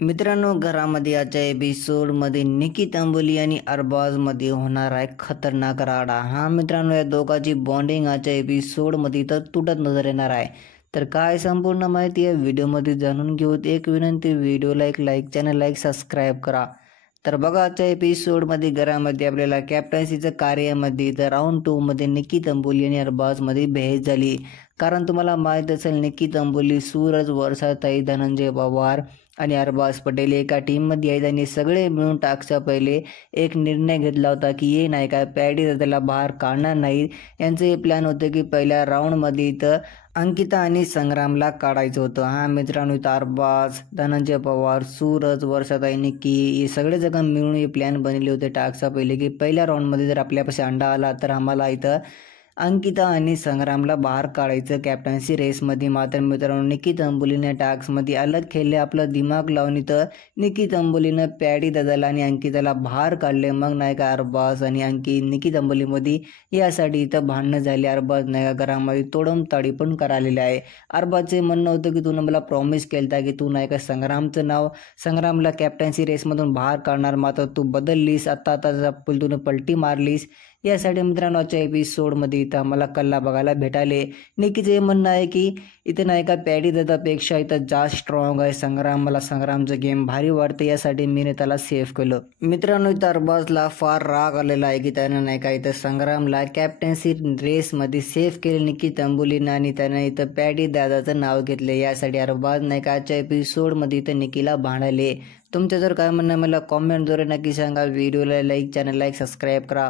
मित्रांनो, घरामध्ये आजच्या एपिसोडमध्ये निकी अंबोली आणि अरबाजमध्ये होणार आहे खतरनाक राडा। मित्रांनो, या दोघांची बॉन्डिंग आजच्या एपिसोडमध्ये तर तुटत नजर येणार आहे। तर काय संपूर्ण माहिती या व्हिडिओमध्ये जाणून घेऊत। एक विनंती, व्हिडिओला एक लाईक, चॅनलला एक सबस्क्राईब करा। तर बघा, आजच्या एपिसोडमध्ये घरामध्ये आपल्याला कॅप्टन्सीचं कार्यामध्ये तर राऊंड 2 मध्ये निकी अंबोली आणि अरबाजमध्ये बहस झाली। कारण तुम्हाला माहीत असेल, निकी अंबोली, सूरज, वर्षाताई, धनंजय पवार आणि अरबाज पटेल एका टीममध्ये आहेत आणि सगळे मिळून टाकच्या पहिले एक निर्णय घेतला होता की ये नाही काय पॅडी त्याला बाहेर काढणार नाही। यांचं हे प्लॅन होतं की पहिल्या राऊंडमध्ये इथं अंकिता आणि संग्रामला काढायचं होतं। मित्रांनो, इथं अरबाज, धनंजय पवार, सूरज, वर्षाताई, निकी हे सगळे जण मिळून हे प्लॅन बनवले होते टाकच्या पहिले की पहिल्या राऊंडमध्ये जर आपल्यापाशी अंडा आला तर आम्हाला इथं अंकिता आणि संग्रामला बाहेर काढायचं कॅप्टन्सी रेसमध्ये। मात्र मित्रांनो, निकी अंबोलीने टास्कमध्ये अलग खेळले, आपलं दिमाग लावून इथं निकी अंबोलीनं पॅडी दादाला आणि अंकिताला बाहेर काढले। मग नाही का अरबाज आणि निकी अंबोलीमध्ये यासाठी इथं भांडणं झाली। अरबाज नाही का घरामध्ये तोडमताडी पण करालेले आहे। अरबाजचे म्हणणं होतं की तू मला प्रॉमिस केलता की तू नाही का संग्रामला कॅप्टन्सी रेसमधून बाहेर काढणार, मात्र तू बदललीस, आता तुने पलटी मारलीस। यासाठी मित्रांनो, आजच्या एपिसोडमध्ये इथं आम्हाला कल्ला बघायला भेटाले। निकीचे म्हणणं आहे की इथं नाही का पॅडी दादापेक्षा इथं जास्त स्ट्रॉंग आहे संग्राम, मला संग्रामचं गेम भारी वाटतं, यासाठी मी त्याला सेव्ह केलं। मित्रांनो, इथं अरबाजला फार राग आलेला आहे की त्यानं नाही का इथं संग्रामला कॅप्टन्सी रेसमध्ये सेव्ह केले निकी अंबोलीनं आणि त्यानं इथं पॅडी दादाचं नाव घेतले। यासाठी अरबाज नाही का आजच्या एपिसोडमध्ये इथं निकीला भांडाले। तुमचं जर काय म्हणणं मला कॉमेंटद्वारे नक्की सांगा। व्हिडिओला लाईक, चॅनलला एक सबस्क्राईब करा।